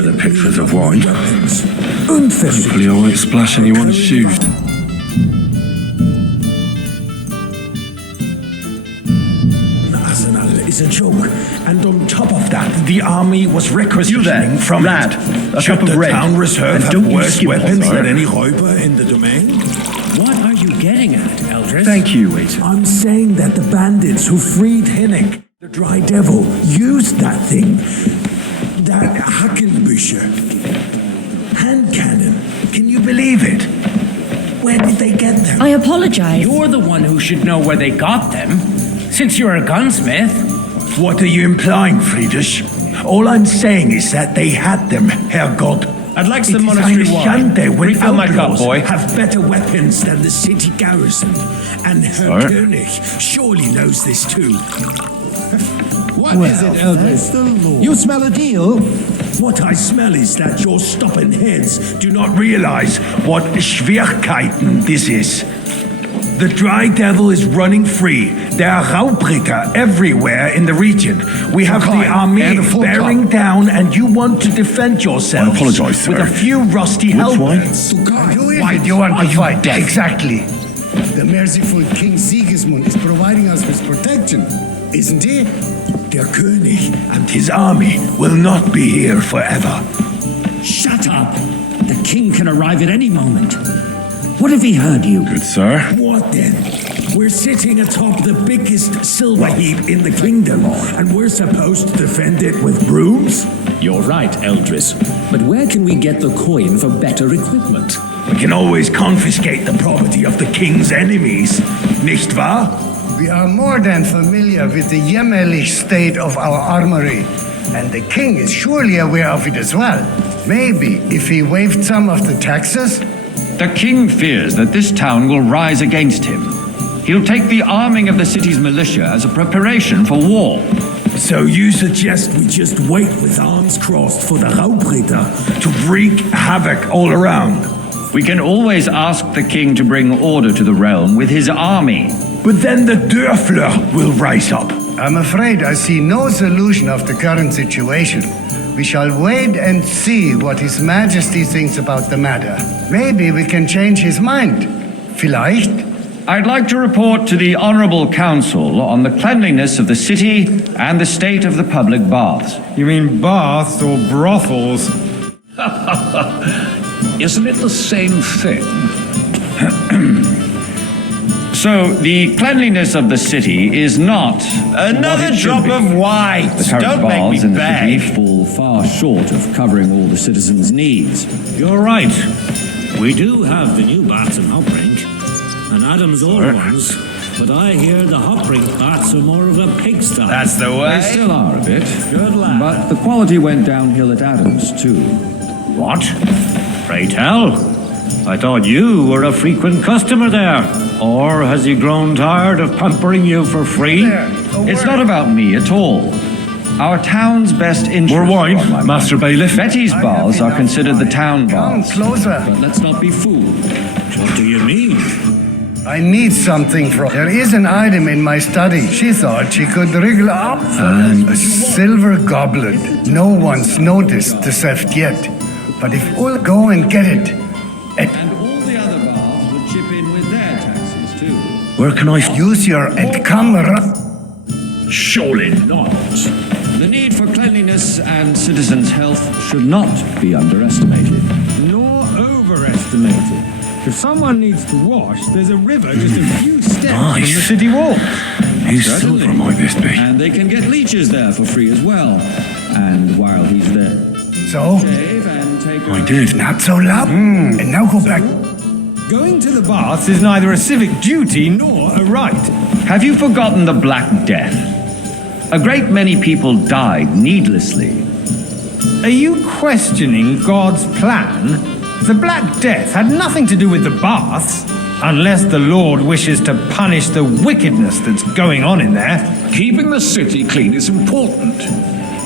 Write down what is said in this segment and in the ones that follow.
there are the pictures of wine. Unverschämt. Hopefully I won't splash anyone's shoes. Arsenal is a joke, and on top of that, the army was requisitioning from lad, it. a Should cup of the red. town reserve And have don't you worse skip weapons on, than any Räuber in the domain? What are you getting at, Eldris? Thank you, waiter. I'm saying that the bandits who freed Hinnick, the Dry Devil, used that thing. That Hackenbücher. Hand cannon. Can you believe it? Where did they get them? I apologize. You're the one who should know where they got them, since you're a gunsmith. What are you implying, Friedrich? All I'm saying is that they had them, Herrgott. I'd like It some is monastery eine wine. Schande when Refill my cup, outlaws boy. have better weapons than the city garrison. And Herr König surely knows this too. What is it, Eldris? You smell a deal? What I smell is that your stubborn heads do not realize what Schwierigkeiten this is. The Dry Devil is running free. There are Raubritter everywhere in the region. We have the army bearing down, and you want to defend yourself. I apologize, sir. With a few rusty helmets. Why do you want to fight? Exactly. The merciful King Sigismond is providing us with protection, isn't he? Der König and his army will not be here forever. Shut up! The king can arrive at any moment. What if he heard you? Good, sir. What then? We're sitting atop the biggest silver heap in the kingdom, and we're supposed to defend it with brooms? You're right, Eldris. But where can we get the coin for better equipment? We can always confiscate the property of the king's enemies, nicht wahr? We are more than familiar with the jämmerlich state of our armory, and the king is surely aware of it as well. Maybe if he waived some of the taxes? The king fears that this town will rise against him. He'll take the arming of the city's militia as a preparation for war. So you suggest we just wait with arms crossed for the Raubritter to wreak havoc all around? We can always ask the king to bring order to the realm with his army. But then the Dörfler will rise up. I'm afraid I see no solution of the current situation. We shall wait and see what His Majesty thinks about the matter. Maybe we can change his mind. Vielleicht? I'd like to report to the Honorable Council on the cleanliness of the city and the state of the public baths. You mean baths or brothels? Isn't it the same thing? So, the cleanliness of the city is not Another what it should drop be. of white. The current Don't make baths me in the city beg. fall far short of covering all the citizens' needs. You're right. We do have the new baths in Hoprink, and Adam's old ones, but I hear the Hoprink baths are more of a pigsty. That's the way. They still are a bit. Good lad. But the quality went downhill at Adams, too. What? Pray tell. I thought you were a frequent customer there. Or has he grown tired of pampering you for free? It's not about me at all. Our town's best interest. More wine, on my Master mind. Bailiff. Betty's baths are considered the town Come baths. closer. But let's not be fooled. What do you mean? I need something from... There is an item in my study. She thought she could wriggle up a silver goblet. No one's noticed the theft yet. But if we'll go and get it... And all the other baths would chip in with their taxes, too. Where can I Use your camera. Surely not. The need for cleanliness and citizens' health should not be underestimated. Nor overestimated. If someone needs to wash, there's a river just a few steps from the city wall. Whose silver might this be? And they can get leeches there for free as well. And while he's there, So, shave and take I did. not so loud. And now go back. Going to the baths is neither a civic duty nor a right. Have you forgotten the Black Death? A great many people died needlessly. Are you questioning God's plan? The Black Death had nothing to do with the baths, unless the Lord wishes to punish the wickedness that's going on in there. Keeping the city clean is important,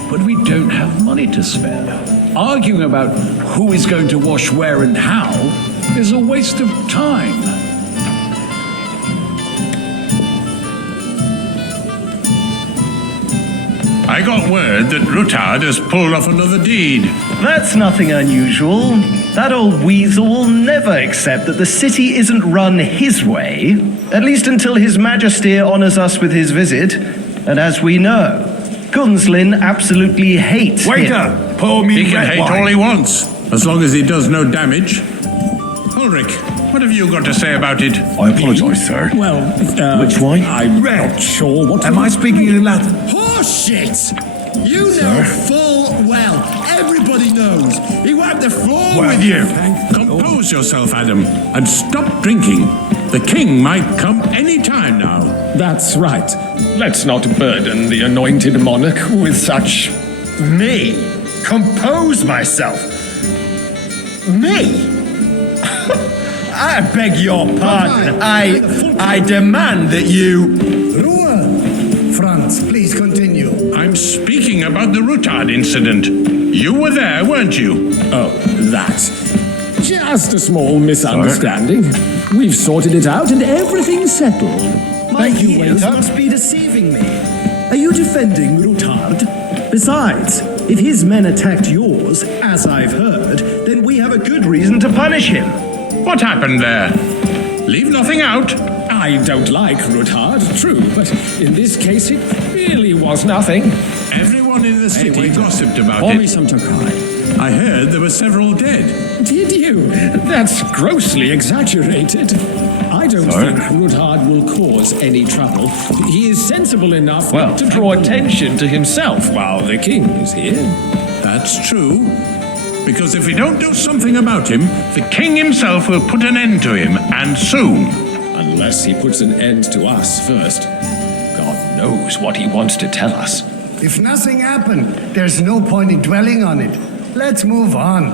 but we don't have money to spare. Arguing about who is going to wash where and how is a waste of time. I got word that Rutard has pulled off another deed. That's nothing unusual. That old weasel will never accept that the city isn't run his way, at least until His Majesty honors us with his visit. And as we know, Gunslin absolutely hates him. Waiter, pour me He can red hate wine. all he wants, as long as he does no damage. Ulrich, what have you got to say about it? I apologise, sir. Well, Which wine? I'm Red. not sure what. Am I speaking in Latin? Horseshit! You know full well. Everybody knows. He wiped the floor with you. Compose yourself, Adam, and stop drinking. The king might come any time now. That's right. Let's not burden the anointed monarch with such... Me? Compose myself? Me? I beg your pardon. I demand that you... Ruhe! Franz, please continue. I'm speaking about the Rutard incident. You were there, weren't you? Oh, that. Just a small misunderstanding. We've sorted it out and everything's settled. My Thank you, ears waiter. must be deceiving me. Are you defending Rutard? Besides, if his men attacked yours, as I've heard, then we have a good reason to punish him. What happened there? Leave nothing out. I don't like Rutard, true, but in this case it really was nothing. Everyone in the city waiter, gossiped about Pour me it. some Tokai. I heard there were several dead. Did you? That's grossly exaggerated. I don't think Rutard will cause any trouble. He is sensible enough to draw attention to himself while the king is here. That's true. Because if we don't do something about him, the king himself will put an end to him, and soon. Unless he puts an end to us first. God knows what he wants to tell us. If nothing happened, there's no point in dwelling on it. Let's move on.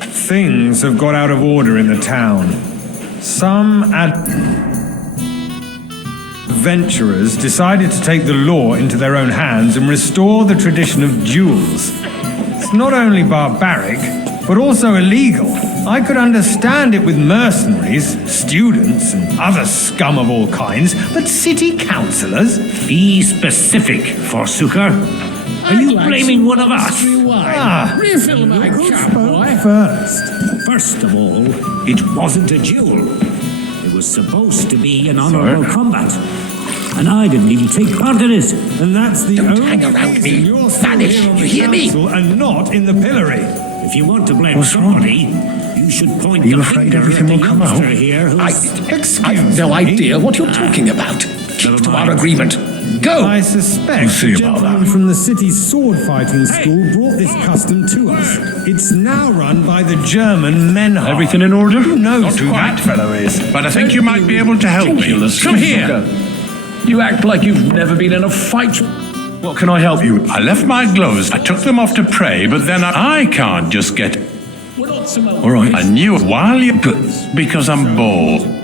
Things have got out of order in the town. Some adventurers decided to take the law into their own hands and restore the tradition of duels. It's not only barbaric, but also illegal. I could understand it with mercenaries, students, and other scum of all kinds, but city councillors? Be specific, Forsooker. Are you blaming one of us? Refill my cup, boy. First of all, it wasn't a duel. It was supposed to be an honorable combat. And I didn't even take part in it. And that's the only hang around reason me. you're still Vanish, here on you the hear me? council and not in the pillory. If you want to blame somebody, you should point you the afraid finger everything at the will come out? youngster here who's... I've no idea what you're talking about. Keep to our agreement. Go! I suspect see the about gentleman that. from the city's sword fighting school brought this custom to us. It's now run by the German Menhard. Everything in order? Who knows Not who quite. that fellow is? But I think you might be able to help me. Come here. You act like you've never been in a fight. What can I help you with? I left my gloves. I took them off to pray, but then I can't just get... We're not some All right. I knew it while you... Because I'm bored.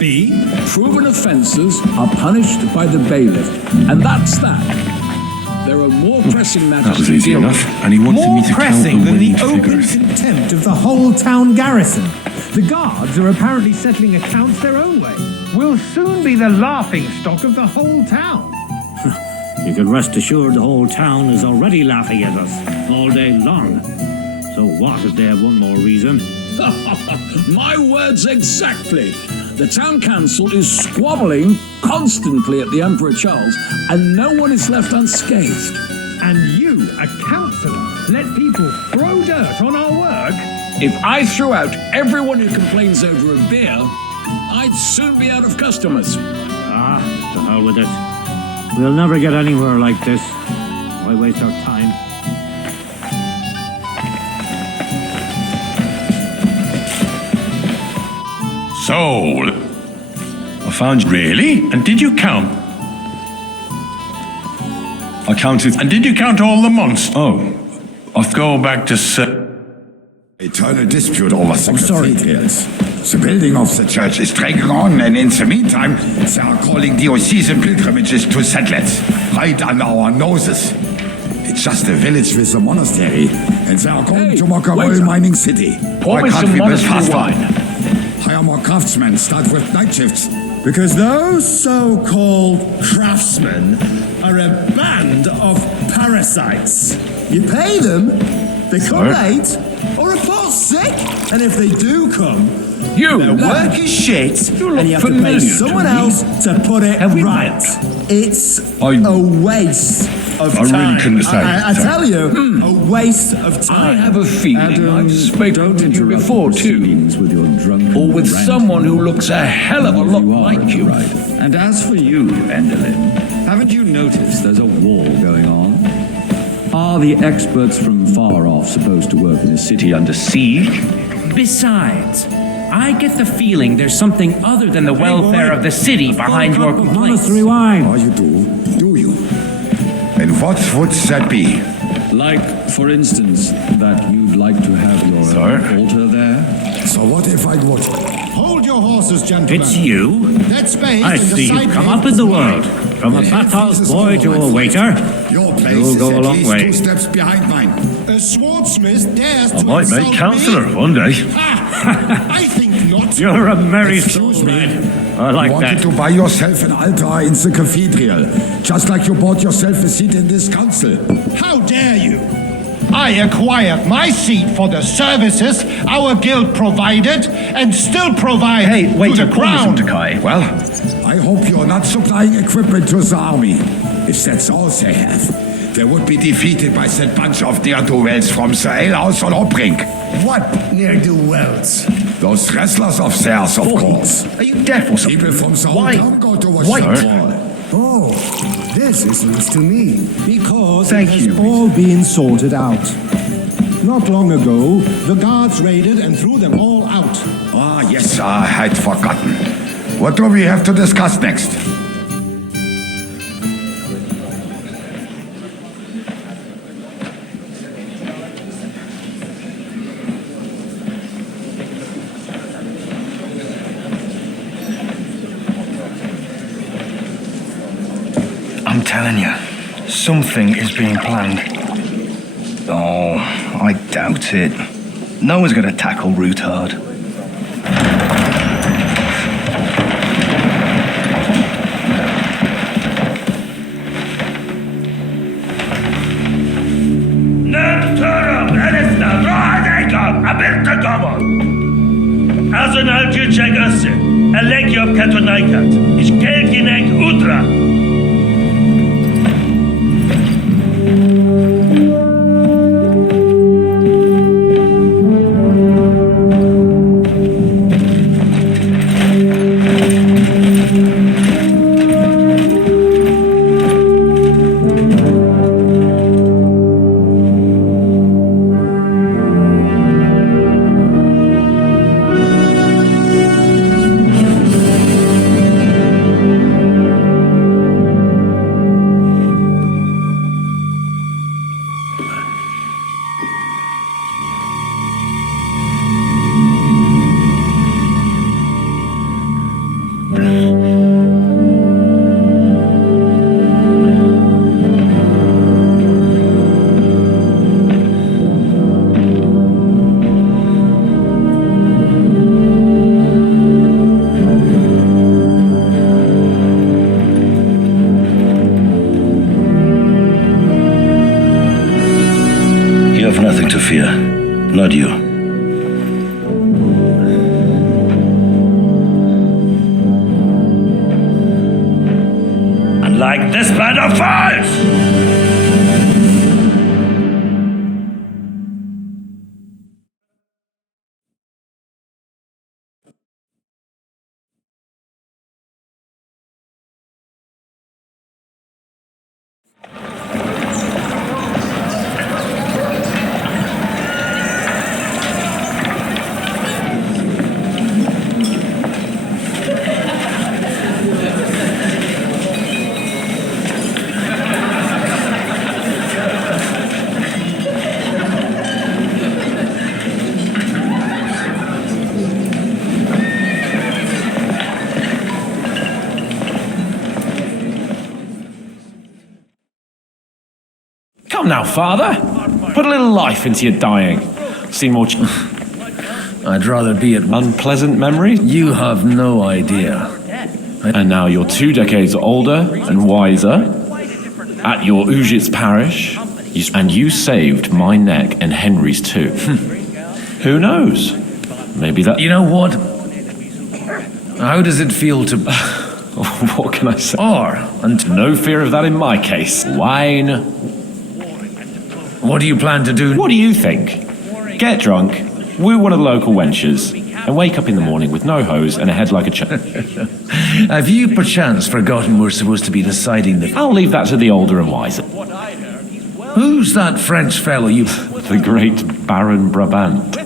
B? proven offences are punished by the bailiff. And that's that. There are more pressing matters That was to easy deal enough. with. And he wanted More me to count pressing the than the winged open figures. contempt of the whole town garrison. The guards are apparently settling accounts their own way. We'll soon be the laughing stock of the whole town. You can rest assured the whole town is already laughing at us all day long. So what if they have one more reason? My words exactly. The town council is squabbling constantly at the Emperor Charles, and no one is left unscathed. And you, a councillor, let people throw dirt on our work? If I threw out everyone who complains over a beer, I'd soon be out of customers. To hell with it. We'll never get anywhere like this. Why waste our time? Sold. I found you. Really? And did you count? I counted. And did you count all the monsters? Oh, I'll go back to... Eternal dispute over the cathedrals. The building of the church is dragging on, and in the meantime, they are calling diocesan pilgrimages to settlers, right under our noses. It's just a village with a monastery, and they are going to mock a oil mining city. Pour Why me can't some we build monastery faster? wine. Hire more craftsmen, start with night shifts. Because those so-called craftsmen are a band of parasites. You pay them, they come late, or report sick, and if they do come, their work is shit, and you have to pay someone else to put it right. It's a waste of time. I really couldn't say. I tell you, a waste of time. I have a feeling I've spoken to you before too, or with someone who looks a hell of a lot like you. And as for you, Endelin, haven't you noticed there's a war going on? Are the experts from far off supposed to work in a city under siege? Besides, I get the feeling there's something other than the welfare of the city behind your complaints. Monastery wine. Oh, you do you? And what would that be? Like, for instance, that you'd like to have your altar there? So what if I would? Hold your horses, gentlemen. It's you? That space I in the see side you've come gate up in is the wide. world. From a bathhouse boy to a waiter. Your place You'll is go a at long least way. 2 steps behind mine. A swordsmith dares I to might insult make councillor me? one day. I think not. You're a merry soul, lad. I like You wanted that. to buy yourself an altar in the cathedral, just like you bought yourself a seat in this council. How dare you? I acquired my seat for the services our guild provided and still provide to the crown. Well, I hope you're not supplying equipment to the army. If that's all they have, they would be defeated by that bunch of ne'er-do-wells from the alehouse on Obrink. What ne'er-do-wells? Those wrestlers of theirs, of course. Are you deaf or something? People from the whole town go to watch the war. Oh, this is news to me. Because Thank it has you. all been sorted out. Not long ago, the guards raided and threw them all out. Ah, yes, I had forgotten. What do we have to discuss next? I'm telling you, something is being planned. Oh, I doubt it. No one's going to tackle Rootard. Azon alcıçak ası. Elek yok katonaykat. İş kelkinek udra. You have nothing to fear. Not you. Unlike this band of fools! Come now, Father. Put a little life into your dying. See more. I'd rather be at unpleasant memories. You have no idea. And now you're 2 decades older and wiser, at your Ujit's parish, and you saved my neck and Henry's too. Who knows? Maybe that... You know what? How does it feel to... What can I say? And no fear of that in my case. Wine. What do you plan to do? What do you think? Get drunk, woo one of the local wenches, and wake up in the morning with no hose and a head like a Have you perchance forgotten we're supposed to be deciding the... I'll leave that to the older and wiser. Who's that French fellow you... The great Baron Brabant.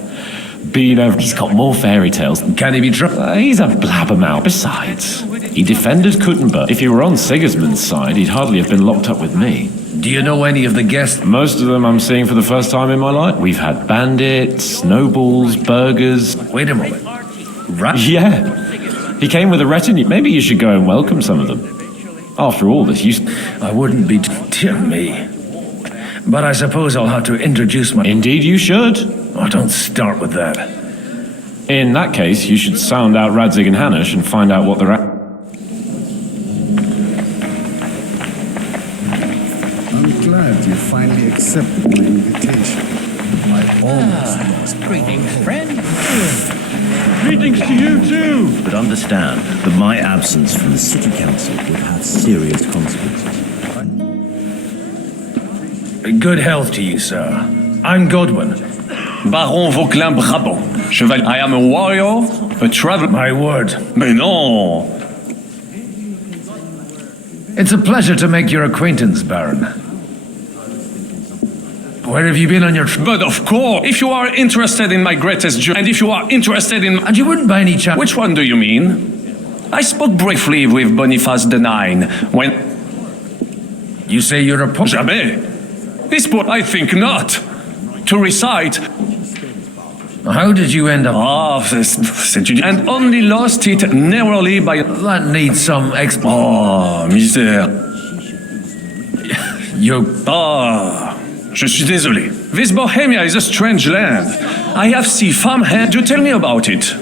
He's got more fairy tales. Can he be trusted? He's a blabbermouth. Besides, he defended Kuttenberg. If he were on Sigismund's side, he'd hardly have been locked up with me. Do you know any of the guests? Most of them I'm seeing for the first time in my life. We've had bandits, nobles, burghers. Wait a moment. Yeah. He came with a retinue. Maybe you should go and welcome some of them. After all this, I wouldn't be... Dear me. But I suppose I'll have to introduce my... Indeed you should. Oh, don't start with that. In that case, you should sound out Radzig and Hanush and find out what they're at. I'm glad you finally accepted my invitation. I almost lost. Greetings, friend. Greetings to you too. But understand that my absence from the city council would have serious consequences. Good health to you, sir. I'm Godwin. Baron Vauquelin Brabant. Chevalier. I am a warrior, a traveler. My word. Mais non. It's a pleasure to make your acquaintance, Baron. Where have you been on your trip? But of course, if you are interested in my greatest journey, and if you are interested in... And you wouldn't by any chance... Which one do you mean? I spoke briefly with Boniface IX when... You say you're a... Jamais. This book, I think not. To recite... How did you end up... And only lost it narrowly by... That needs some Oh, misère. Je suis désolé. This Bohemia is a strange land. I have seen farmhands. You tell me about it.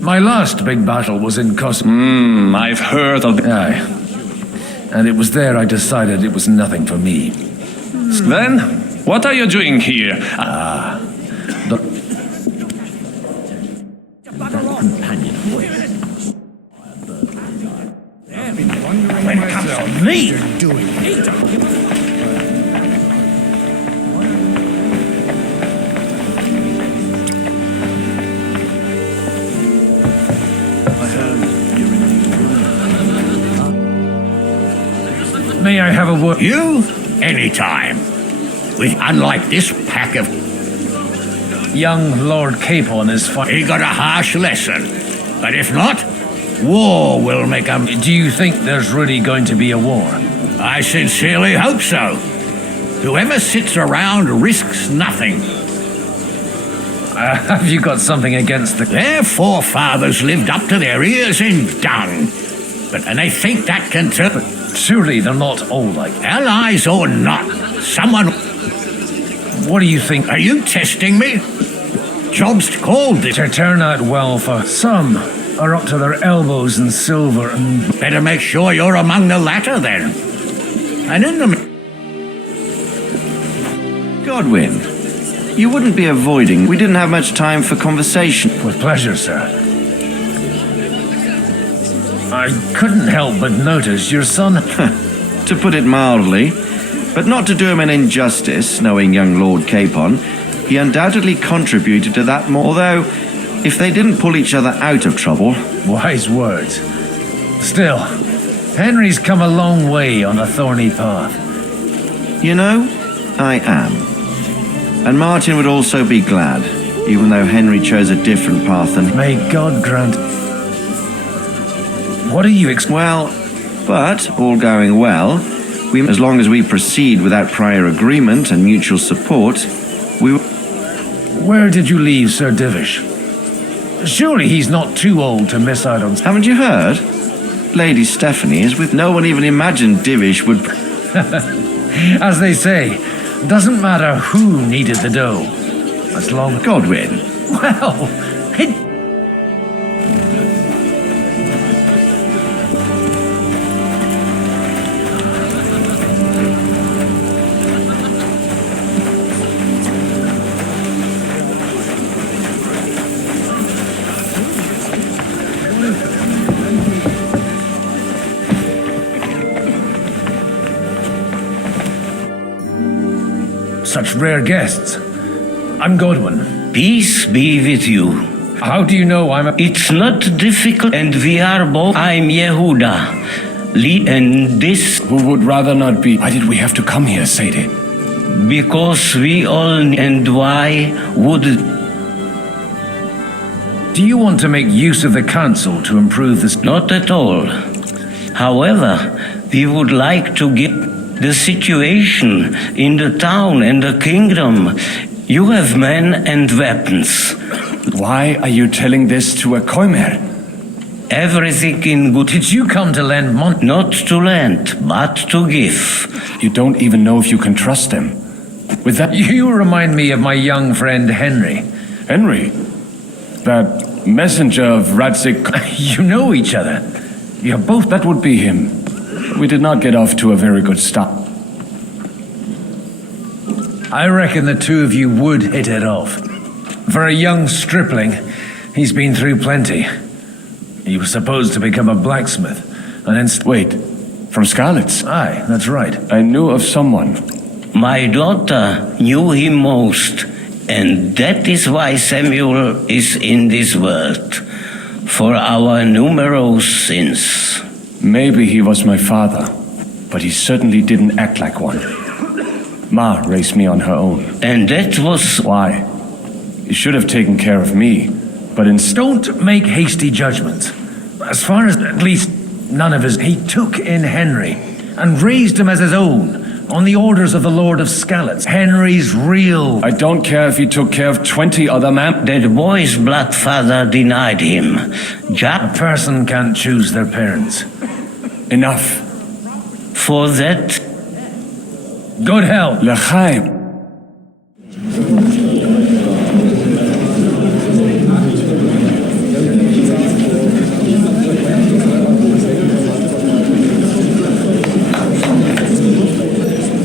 My last big battle was in I've heard of... Aye. And it was there I decided it was nothing for me. Then, what are you doing here? When it comes to me, You're doing it. May I have a word? You? Anytime. Unlike this pack of... Young Lord Capon is fine. He got a harsh lesson. But if not, war will make him... Do you think there's really going to be a war? I sincerely hope so. Whoever sits around risks nothing. Have you got something against the... Their forefathers lived up to their ears in dung. And they think that can turn... Surely they're not all like... Allies or not, someone... What do you think? Are you testing me? Job's called this. To turn out well for some are up to their elbows in silver and... Better make sure you're among the latter then. And in the... Godwin, you wouldn't be avoiding. We didn't have much time for conversation. With pleasure, sir. I couldn't help but notice your son... To put it mildly, but not to do him an injustice, knowing young Lord Capon, he undoubtedly contributed to that more, although if they didn't pull each other out of trouble... Wise words. Still, Henry's come a long way on a thorny path. You know, I am. And Martin would also be glad, even though Henry chose a different path than... May God grant... What are you Well, but, all going well, as long as we proceed without prior agreement and mutual support, we... Where did you leave Sir Divish? Surely he's not too old to miss out on... Haven't you heard? Lady Stephanie is with... No one even imagined Divish would... As they say, doesn't matter who needed the dough, as long as... Godwin. Well, such rare guests. I'm Godwin. Peace be with you. How do you know I'm a... It's not difficult, and we are both. I'm Yehuda. And this... Who would rather not be? Why did we have to come here, Sadie? Because we all... And why would... Do you want to make use of the council to improve this? Not at all. However, we would like to get the situation in the town and the kingdom. You have men and weapons. Why are you telling this to a Koimer? Everything in good... Did you come to lend money? Not to lend, but to give. You don't even know if you can trust them. With that... You remind me of my young friend Henry. Henry? That messenger of Radzik... You know each other. Yeah, both. That would be him. We did not get off to a very good start. I reckon the two of you would hit it off. For a young stripling, he's been through plenty. He was supposed to become a blacksmith, and then... Wait, from Scarlet's? Aye, that's right. I knew of someone. My daughter knew him most, and that is why Samuel is in this world. For our numerous sins. Maybe he was my father, but he certainly didn't act like one. Ma raised me on her own. And that was... Why? He should have taken care of me, but instead... Don't make hasty judgments. As far as, at least, none of his... He took in Henry, and raised him as his own, on the orders of the Lord of Skalitz. Henry's real... I don't care if he took care of 20 other men. That boy's blood father denied him. A person can't choose their parents. Enough. For that... Good hell. L'chaim.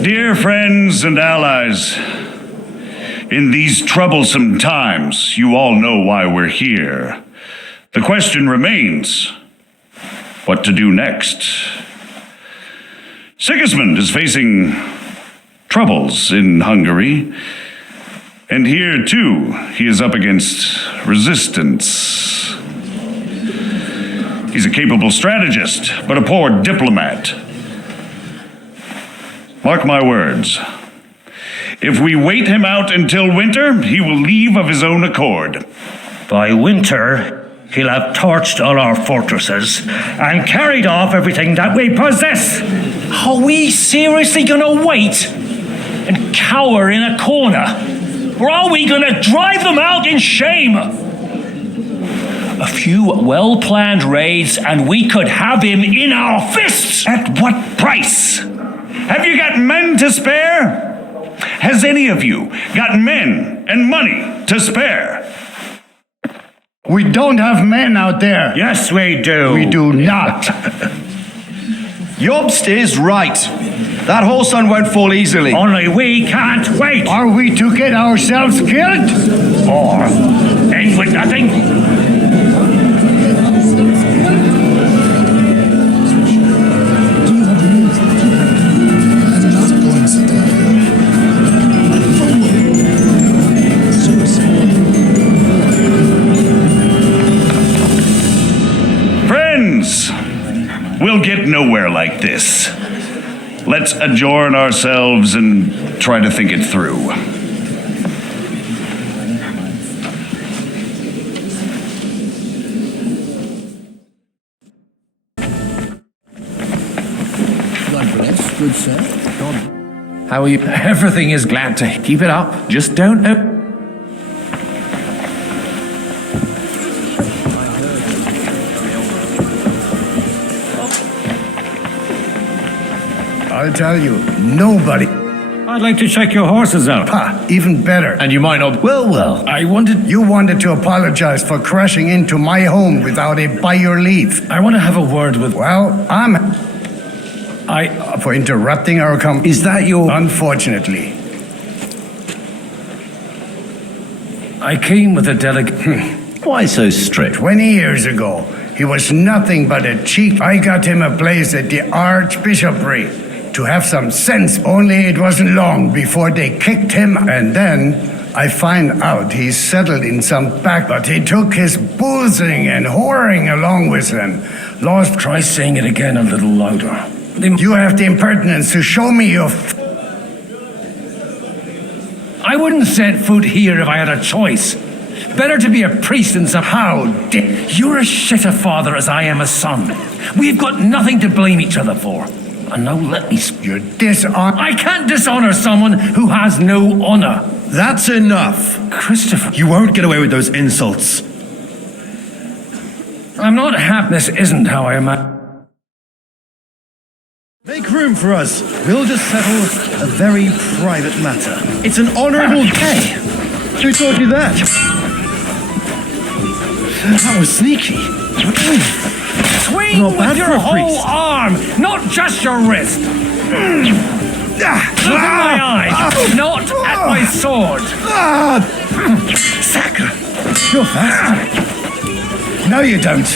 Dear friends and allies, in these troublesome times, you all know why we're here. The question remains, what to do next? Sigismond is facing troubles in Hungary, and here too he is up against resistance. He's a capable strategist, but a poor diplomat. Mark my words. If we wait him out until winter, he will leave of his own accord. By winter, he'll have torched all our fortresses and carried off everything that we possess. Are we seriously gonna wait and cower in a corner? Or are we gonna drive them out in shame? A few well-planned raids and we could have him in our fists. At what price? Have you got men to spare? Has any of you got men and money to spare? We don't have men out there. Yes, we do. We do not. Jobst is right. That whole sun won't fall easily. Only we can't wait. Are we to get ourselves killed? Or end with nothing? We'll get nowhere like this. Let's adjourn ourselves and try to think it through. God bless, good sir. How are you? Everything is glad to keep it up. Just don't... I'll tell you, nobody. I'd like to check your horses out. Ha, even better. And you might not... Well. You wanted to apologize for crashing into my home without it by your leave. I want to have a word with... Well, for interrupting our Is that your... Unfortunately. I came with a delegate... Why so strict? 20 years ago, he was nothing but a cheat. I got him a place at the Archbishopric. to have some sense. Only it wasn't long before they kicked him, and then I find out he's settled in some back, but he took his boozing and whoring along with him. Lost. Try saying it again a little louder. You have the impertinence to show me your. I wouldn't set foot here if I had a choice. Better to be a priest than some. How? You're as shit a father as I am a son. We've got nothing to blame each other for. And now let me. You're dishonor. I can't dishonor someone who has no honor. That's enough. Christopher. You won't get away with those insults. I'm not happy. This isn't how I imagine. Make room for us. We'll just settle a very private matter. It's an honorable day. Who taught you that? That was sneaky. Swing Not bad with your for a whole priest. arm, not just your wrist. Look at my eyes, not at my sword. Sacre! You're fast. No, you don't.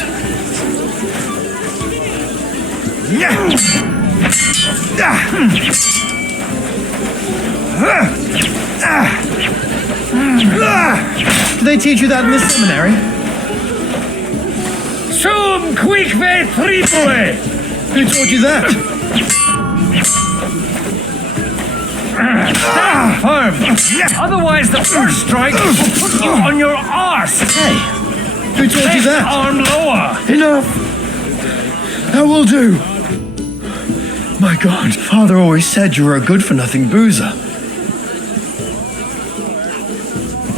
Did they teach you that in the seminary? Sum quicque tripole. Who taught you that? Stand firm. Otherwise, the first strike will put you on your arse. Hey, who taught you that? Arm lower. Enough. That will do. My God, Father always said you were a good-for-nothing boozer.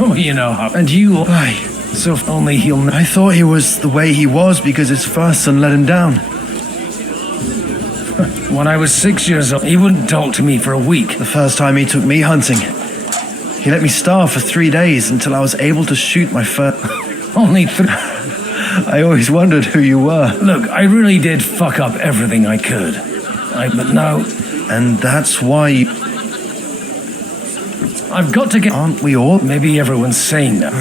Oh, you know how. And you. Aye. So if only he'll. I thought he was the way he was because his first son let him down. When I was 6 years old, he wouldn't talk to me for a week. The first time he took me hunting, he let me starve for 3 days until I was able to shoot my first. Only 3. I always wondered who you were. Look, I really did fuck up everything I could. But now. And that's why you. I've got to get. Aren't we all? Maybe everyone's saying that.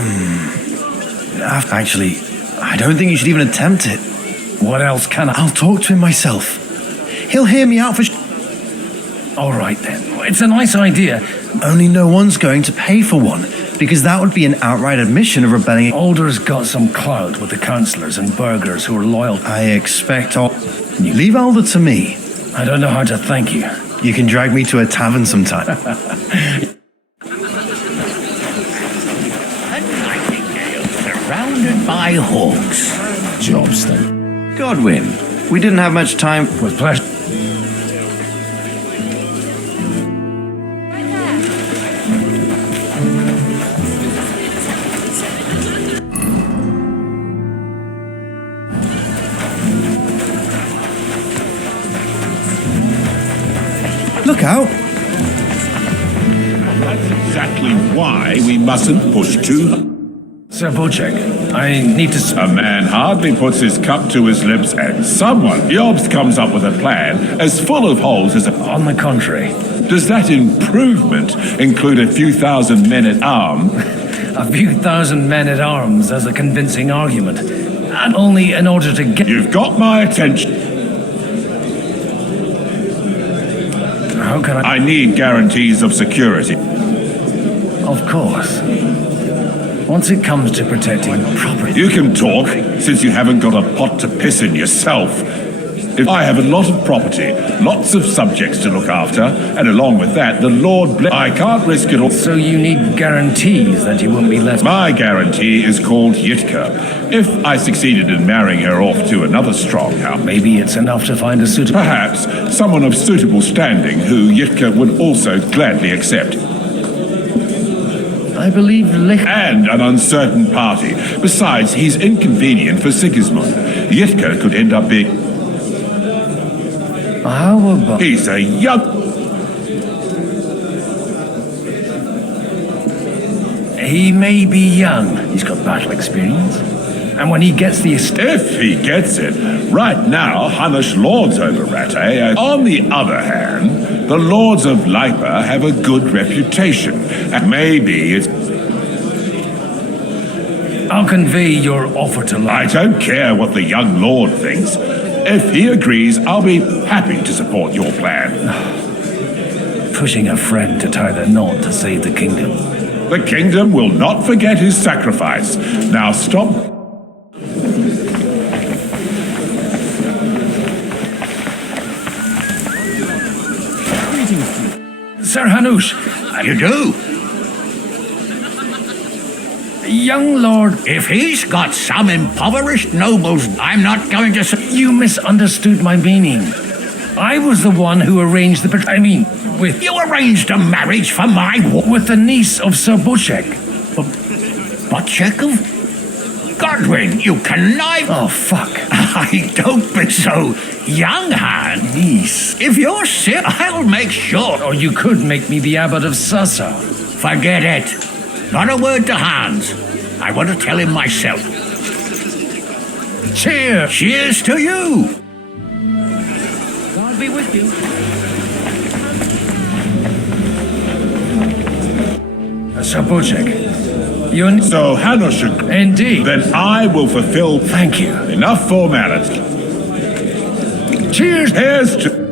Actually, I don't think you should even attempt it. What else can I? I'll talk to him myself. He'll hear me out for. All right then. It's a nice idea. Only no one's going to pay for one, because that would be an outright admission of rebelling. Alder's got some clout with the councillors and burghers who are loyal. I expect all. You leave Alder to me. I don't know how to thank you. You can drag me to a tavern sometime. Surrounded by hawks. Job's done. Godwin, we didn't have much time. With pleasure. Look out. That's exactly why we mustn't push too. Sir Bocek, I need to. A man hardly puts his cup to his lips and someone, Jobst, comes up with a plan as full of holes as a. On the contrary. Does that improvement include a few thousand men at arms? A few thousand men at arms as a convincing argument. And only in order to get. You've got my attention. How can I need guarantees of security. Of course. Once it comes to protecting property. You can talk, since you haven't got a pot to piss in yourself. If I have a lot of property, lots of subjects to look after, and along with that, the Lord I can't risk it all. So you need guarantees that you won't be left. My guarantee is called Yitka. If I succeeded in marrying her off to another strong house. Maybe it's enough to find a suitable. Perhaps someone of suitable standing who Yitka would also gladly accept. I believe and an uncertain party. Besides, he's inconvenient for Sigismund. Yitka could end up being. How about? He's a young. He may be young. He's got battle experience. And when he gets the estate. If he gets it. Right now, Hunnish lords over Rattay. On the other hand, the lords of Lipa have a good reputation. And maybe it's. I'll convey your offer to Lipa. I don't care what the young lord thinks. If he agrees, I'll be happy to support your plan. Pushing a friend to tie the knot to save the kingdom. The kingdom will not forget his sacrifice. Now stop. Sir Hanush. You do? Young Lord, If he's got some impoverished nobles, I'm not going to say. you misunderstood my meaning. I was the one who arranged with You arranged a marriage for my with the niece of Sir Bushek. Butchek of Godwin, you connive. Oh, fuck. I don't be so young, Han. Niece. If you're sick, I'll make sure. Or you could make me the abbot of Sassa. Forget it. Not a word to Hans. I want to tell him myself. Cheers. Cheers to you. God be with you. Sir Bushek. So Hanush agrees. Indeed. Then I will fulfill. Thank you. Enough formality. Cheers. Here's to.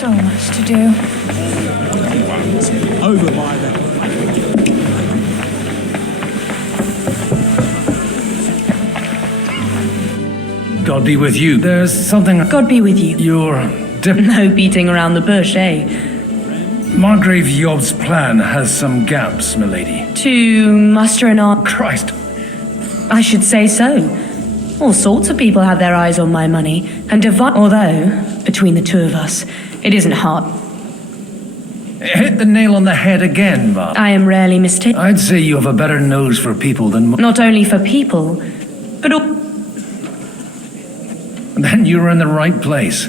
So much to do. Over by the... God be with you. There's something. God be with you. You're. No beating around the bush, eh? Margrave Yob's plan has some gaps, milady. To muster an army. Christ. I should say so. All sorts of people have their eyes on my money, and although, between the two of us, it isn't hard. Hit the nail on the head again, Bob. I am rarely mistaken. I'd say you have a better nose for people than... Not only for people, but all... Then you're in the right place.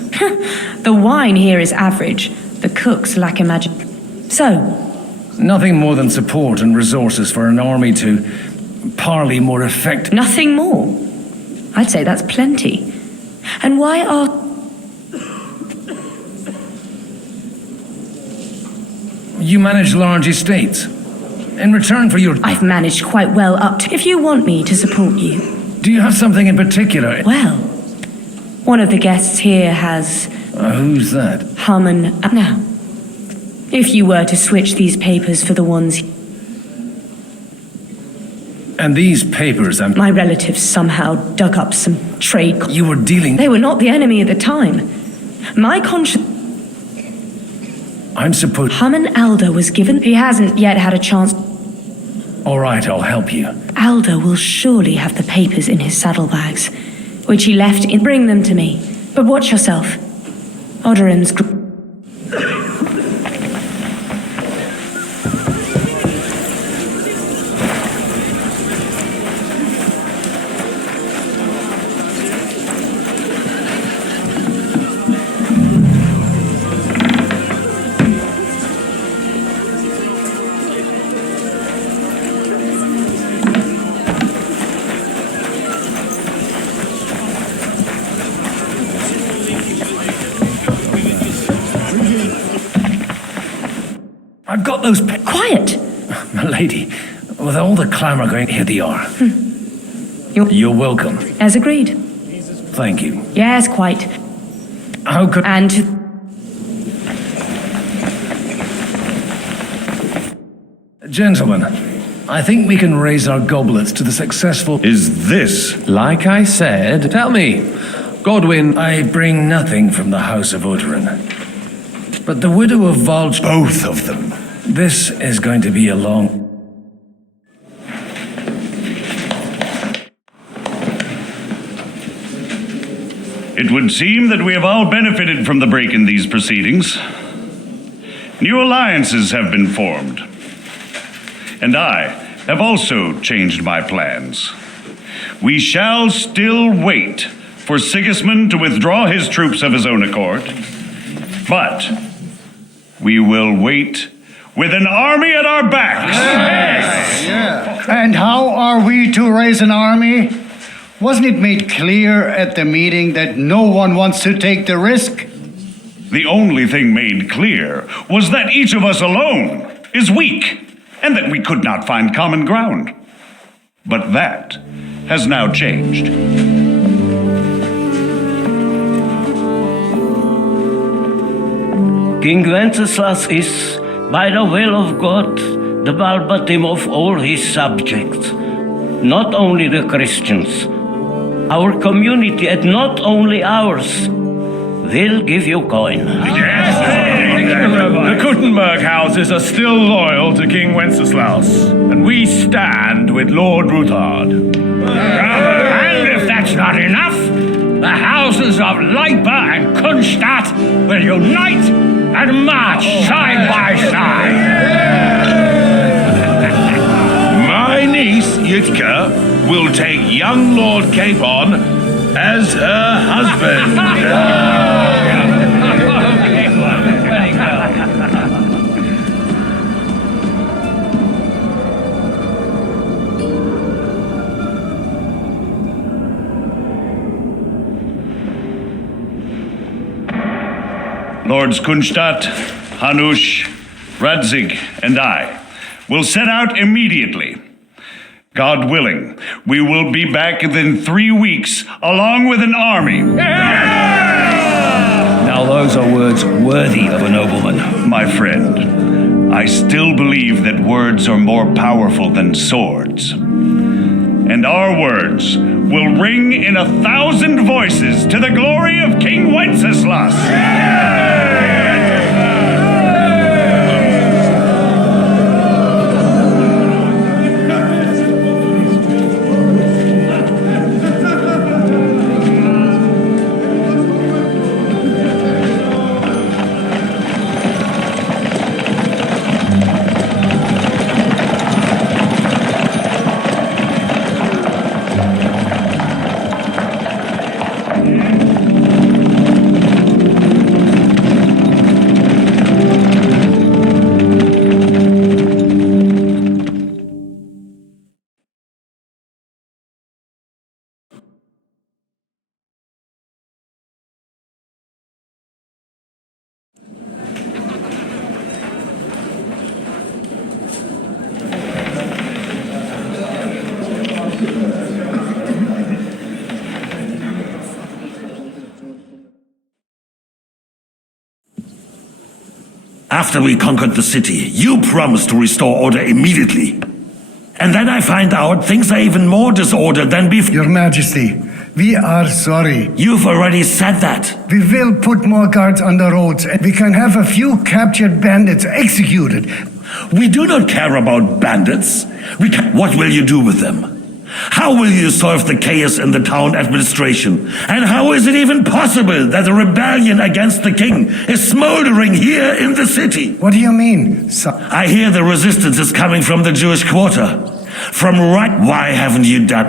The wine here is average. The cooks lack imagination. So? Nothing more than support and resources for an army to parley more effective. Nothing more? I'd say that's plenty. And why are... You manage large estates. In return for your... I've managed quite well up to... If you want me to support you... Do you have something in particular? Well, one of the guests here has... who's that? Harmon... Now, if you were to switch these papers for the ones... And these papers, My relatives somehow dug up some trade... You were dealing... They were not the enemy at the time. My conscience... I'm supposed... Harmon Alder was given... He hasn't yet had a chance... All right, I'll help you. Alder will surely have the papers in his saddlebags, which he left in... Bring them to me. But watch yourself. Odorin's... I've got those... Quiet! Milady, with all the clamour going... Here they are. You're welcome. As agreed. Thank you. Yes, quite. How could... And... Gentlemen, I think we can raise our goblets to the successful... Is this... Like I said, tell me, Godwin... I bring nothing from the House of Odorin. But the widow of Valj... Both of them. This is going to be a long... It would seem that we have all benefited from the break in these proceedings. New alliances have been formed. And I, have also changed my plans. We shall still wait for Sigismond to withdraw his troops of his own accord, but we will wait with an army at our backs. Yes. And how are we to raise an army? Wasn't it made clear at the meeting that no one wants to take the risk? The only thing made clear was that each of us alone is weak, and that we could not find common ground. But that has now changed. King Wenceslas is, by the will of God, the balbatim of all his subjects. Not only the Christians, our community, and not only ours, will give you coin. The Kuttenberg houses are still loyal to King Wenceslaus, and we stand with Lord Ruthard. And if that's not enough, the houses of Leipa and Kunstadt will unite and march side by side. My niece, Yitka, will take young Lord Capon as her husband. Lords Kunstadt, Hanush, Radzig, and I will set out immediately. God willing, we will be back within 3 weeks, along with an army. Now those are words worthy of a nobleman. My friend, I still believe that words are more powerful than swords. And our words will ring in 1,000 voices to the glory of King Wenceslas. After we conquered the city, you promised to restore order immediately. And then I find out things are even more disordered than before. Your Majesty, we are sorry. You've already said that. We will put more guards on the roads, and we can have a few captured bandits executed. We do not care about bandits. What will you do with them? How will you solve the chaos in the town administration? And how is it even possible that a rebellion against the king is smoldering here in the city? What do you mean? I hear the resistance is coming from the Jewish quarter. Why haven't you done?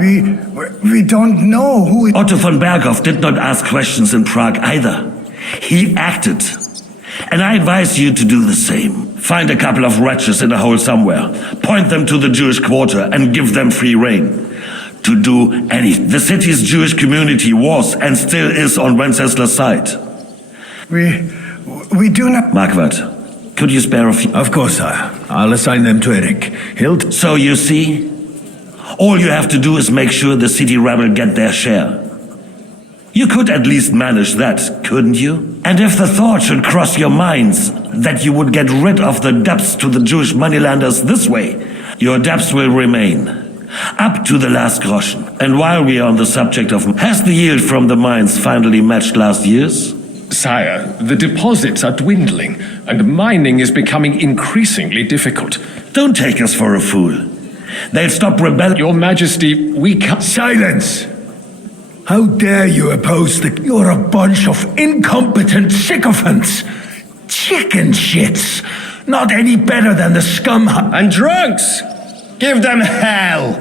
We don't know who. Otto von Berghoff did not ask questions in Prague either. He acted. And I advise you to do the same. Find a couple of wretches in a hole somewhere, point them to the Jewish quarter, and give them free rein. To do anything. The city's Jewish community was and still is on Wenceslas' side. We do not. Marquardt, could you spare a few? Of course, sire. I'll assign them to Eric. So you see, all you have to do is make sure the city rebel get their share. You could at least manage that, couldn't you? And if the thought should cross your minds that you would get rid of the debts to the Jewish moneylenders this way, your debts will remain. Up to the last groschen. And while we are on the subject of... Has the yield from the mines finally matched last year's? Sire, the deposits are dwindling, and mining is becoming increasingly difficult. Don't take us for a fool. They'll stop rebelling. Your Majesty, we can't... Silence! How dare you oppose the... You're a bunch of incompetent sycophants! Chicken shits! Not any better than the scum... And drunks! Give them hell!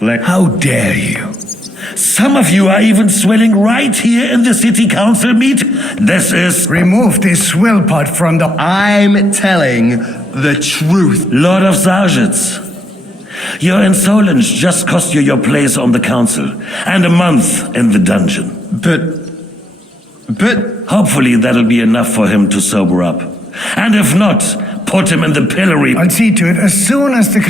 How dare you? Some of you are even swelling right here in the city council meet. This is... Remove this swill pot from the... I'm telling the truth. Lord of Sergeants, your insolence just cost you your place on the council and a month in the dungeon. But... Hopefully that'll be enough for him to sober up. And if not, put him in the pillory. I'll see to it as soon as the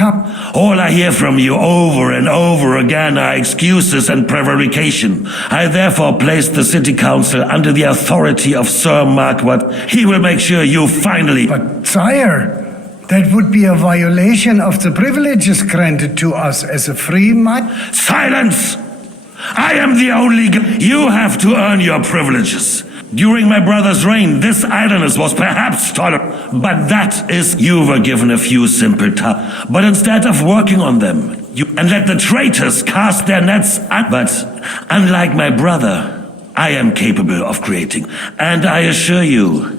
All I hear from you over and over again are excuses and prevarication. I therefore place the city council under the authority of Sir Marquardt. He will make sure you finally... But, sire, that would be a violation of the privileges granted to us as a free man. Silence! I am the only... You have to earn your privileges. During my brother's reign, this idleness was perhaps tolerable, but that is... You were given a few simple tasks, but instead of working on them, and let the traitors cast their nets... But, unlike my brother, I am capable of creating, and I assure you,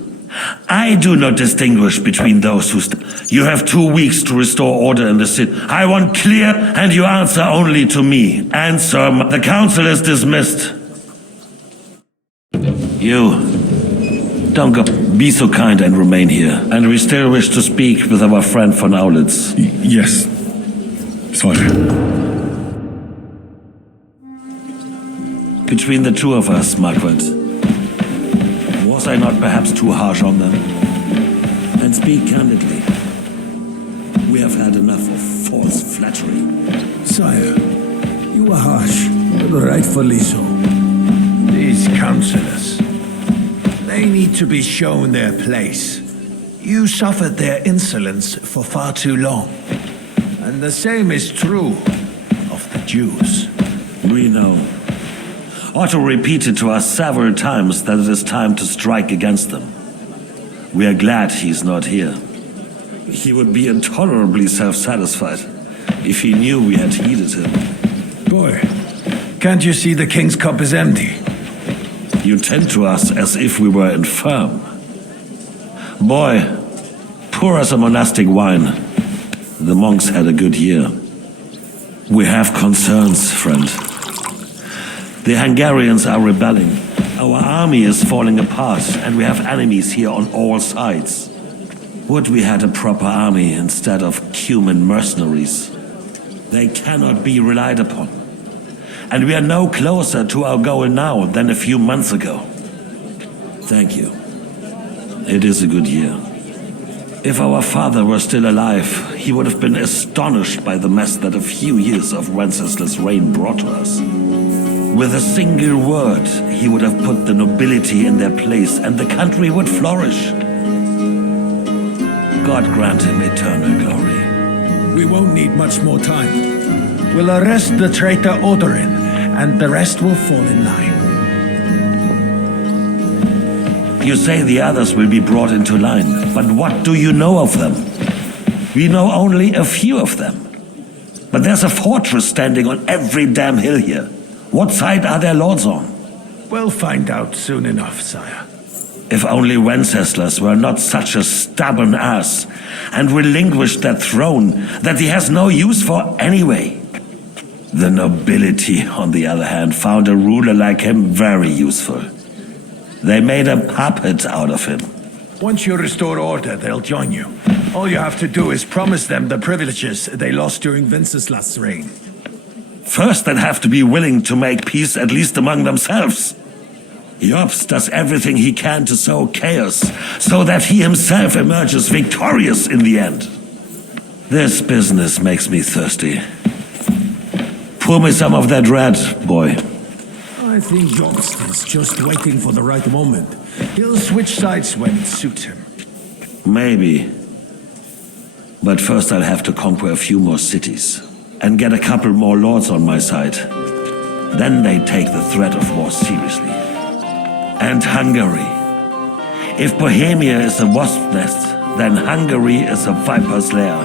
I do not distinguish between those who... You have 2 weeks to restore order in the city. I want clear, and you answer only to me. And sir, the council is dismissed. You, don't go. Be so kind and remain here. And we still wish to speak with our friend von Aulitz. Yes. Sorry. Between the two of us, Marquardt, was I not perhaps too harsh on them? And speak candidly. We have had enough of false flattery. Sire, you were harsh, but rightfully so. These councillors, they need to be shown their place. You suffered their insolence for far too long. And the same is true of the Jews. We know. Otto repeated to us several times that it is time to strike against them. We are glad he's not here. He would be intolerably self-satisfied if he knew we had heeded him. Boy, can't you see the king's cup is empty? You tend to us as if we were infirm. Boy, pour us a monastic wine. The monks had a good year. We have concerns, friend. The Hungarians are rebelling. Our army is falling apart, and we have enemies here on all sides. Would we had a proper army instead of Cuman mercenaries? They cannot be relied upon. And we are no closer to our goal now than a few months ago. Thank you. It is a good year. If our father were still alive, he would have been astonished by the mess that a few years of Wenceslas' reign brought to us. With a single word, he would have put the nobility in their place, and the country would flourish. God grant him eternal glory. We won't need much more time. We'll arrest the traitor Odorin, and the rest will fall in line. You say the others will be brought into line, but what do you know of them? We know only a few of them. But there's a fortress standing on every damn hill here. What side are their lords on? We'll find out soon enough, sire. If only Wenceslas were not such a stubborn ass and relinquished that throne that he has no use for anyway. The nobility, on the other hand, found a ruler like him very useful. They made a puppet out of him. Once you restore order, they'll join you. All you have to do is promise them the privileges they lost during Wenceslas' reign. First, they'd have to be willing to make peace at least among themselves. Jobst does everything he can to sow chaos, so that he himself emerges victorious in the end. This business makes me thirsty. Pour me some of that red, boy. I think Jobst is just waiting for the right moment. He'll switch sides when it suits him. Maybe. But first I'll have to conquer a few more cities and get a couple more lords on my side. Then they take the threat of war seriously. And Hungary. If Bohemia is a wasp nest, then Hungary is a viper's lair.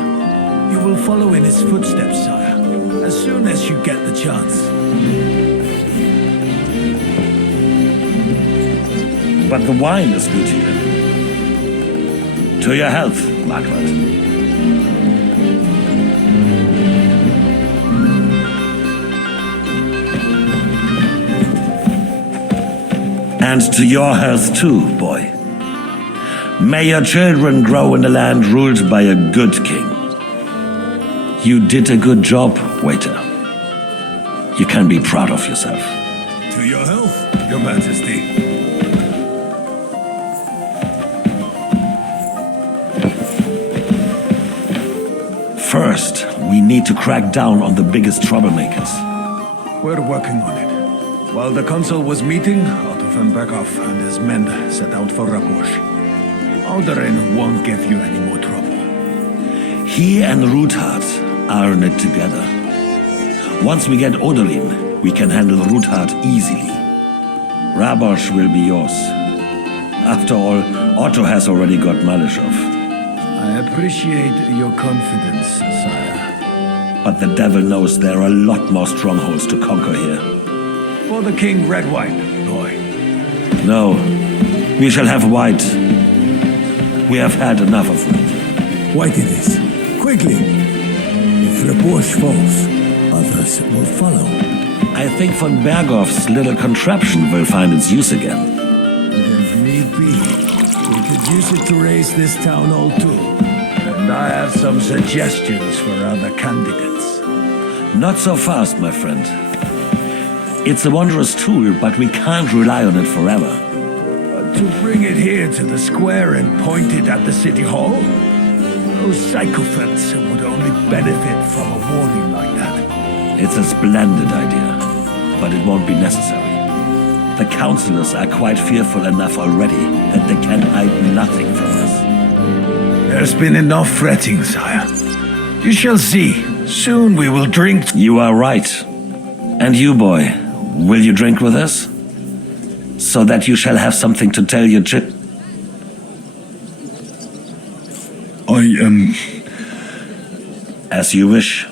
You will follow in his footsteps, sire, as soon as you get the chance. But the wine is good here. To your health, Marquardt. And to your health too, boy. May your children grow in a land ruled by a good king. You did a good job, waiter. You can be proud of yourself. To your health, Your Majesty. First, we need to crack down on the biggest troublemakers. We're working on it. While the council was meeting, Otto von Berghoff and his men set out for Rabush. Alderin won't give you any more trouble. He and Ruthard are in it together. Once we get Odolin, we can handle Ruthard easily. Rabosh will be yours. After all, Otto has already got Malishov. I appreciate your confidence, sire. But the devil knows there are a lot more strongholds to conquer here. For the king, red wine, boy. No, we shall have white. We have had enough of it. White it is. Quickly. If Rabush falls, others will follow. I think von Berghoff's little contraption will find its use again. If need be, we could use it to raise this town hall too. And I have some suggestions for other candidates. Not so fast, my friend. It's a wondrous tool, but we can't rely on it forever. To bring it here to the square and point it at the city hall? Those sycophants would only benefit from a warning like that. It's a splendid idea, but it won't be necessary. The councillors are quite fearful enough already that they can hide nothing from us. There's been enough fretting, sire. You shall see. Soon we will drink. You are right. And you, boy, will you drink with us? So that you shall have something to tell your chip. I am... As you wish.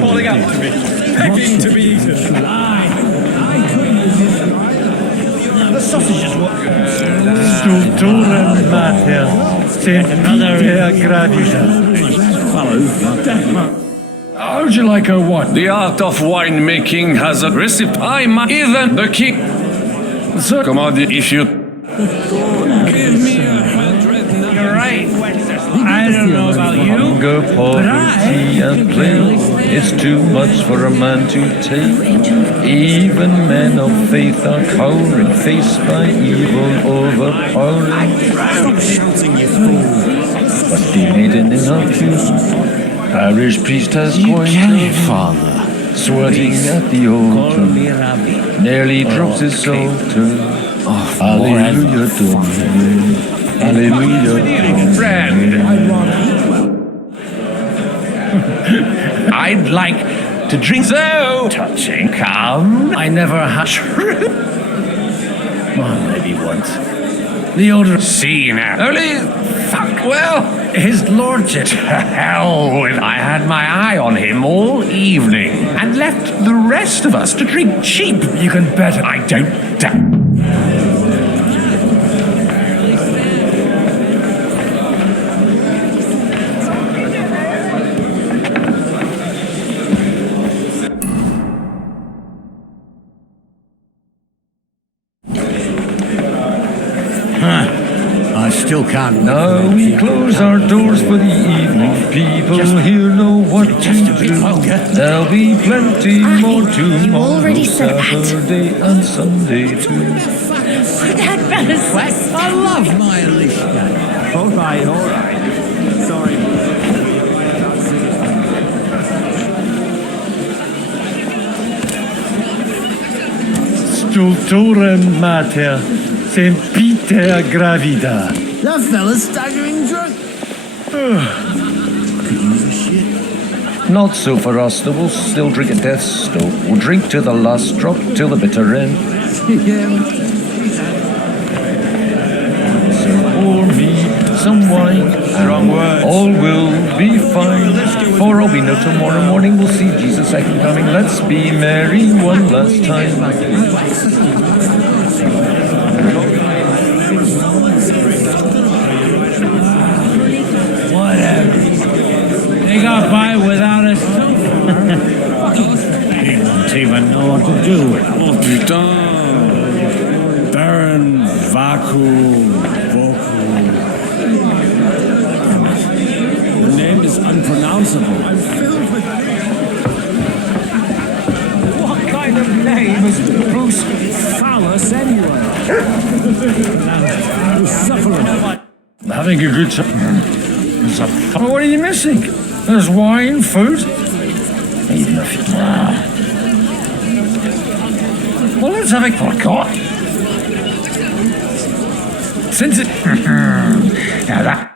Falling out to me, begging to be eaten. The sausages were... Stultura mater, semper gravida. How would you like a what? The art of winemaking has a recipe. Even the king. So, come on, if you... Give me 100 now. You're right. I don't know about you, Hunger, poverty, and play is too much for a man to take. Even men of faith are cowering, faced by evil overpowering. Stop shouting, you fool! Must be made in enough use. Parish priest has coined Father. sweating at the altar. Nearly drops his psalter. Hallelujah, Domine. Hallelujah. friend. I'd like to drink so touching. Come. I never had. Well, maybe once. The older. See now. Only. Fuck. Well, his lordship. To hell with. I had my eye on him all evening and left the rest of us to drink cheap. You can bet I don't. I still can't. Now we close our doors for the evening. People here know what to do. There'll be plenty more tomorrow. already said that. Saturday and Sunday too. That better I love my Alicia. All right. Sorry. Stultura mater, semper gravida. That fella's staggering drunk. Not so for us, though we'll still drink at death's stroke. We'll drink to the last drop, till the bitter end. some wine. Strong words. All will be fine. For all we know, tomorrow morning we'll see Jesus' second coming. Let's be merry one last time. Whatever. They got by without us. They don't even know what to do with it. Oh putain! Baron Vacuum. The name is unpronounceable. I'm filled with... What kind of name is Bruce Phallus anyway? Having a good time. What are you missing? There's wine, food. Even if you... Well, let's have a forgot. Since it... Now that...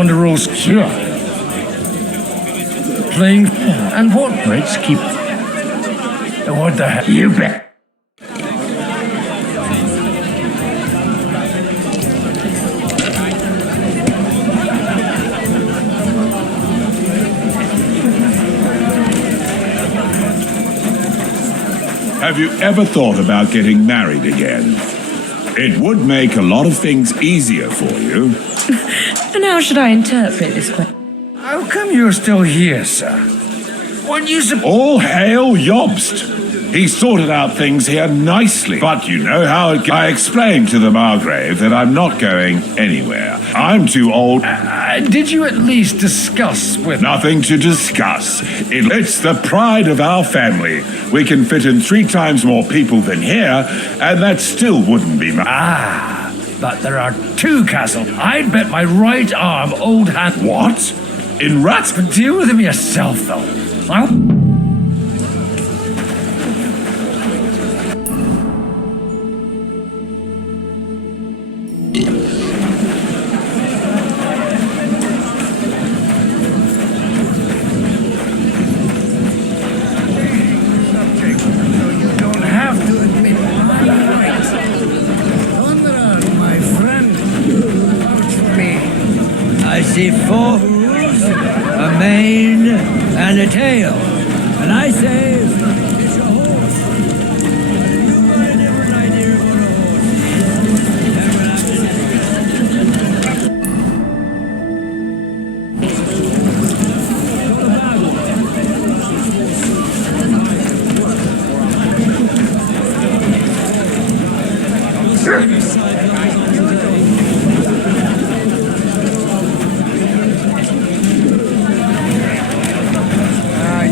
when the rules. Sure. Playing. And what breaks keep. What the hell? You bet. Have you ever thought about getting married again? It would make a lot of things easier for you. And how should I interpret this question? How come you're still here, sir? Weren't you All hail Jobst! He sorted out things here nicely. But you know how I explained to the Margrave that I'm not going anywhere. I'm too old. Did you at least discuss with... Nothing to discuss. It's the pride of our family. We can fit in 3 times more people than here, and that still wouldn't be but there are 2 castles. I'd bet my right arm old hand... What? In Rats? Deal with him yourself, though. I see 4 hooves, a mane, and a tail. And I say, it's a horse. You got a different idea of what a horse is. And when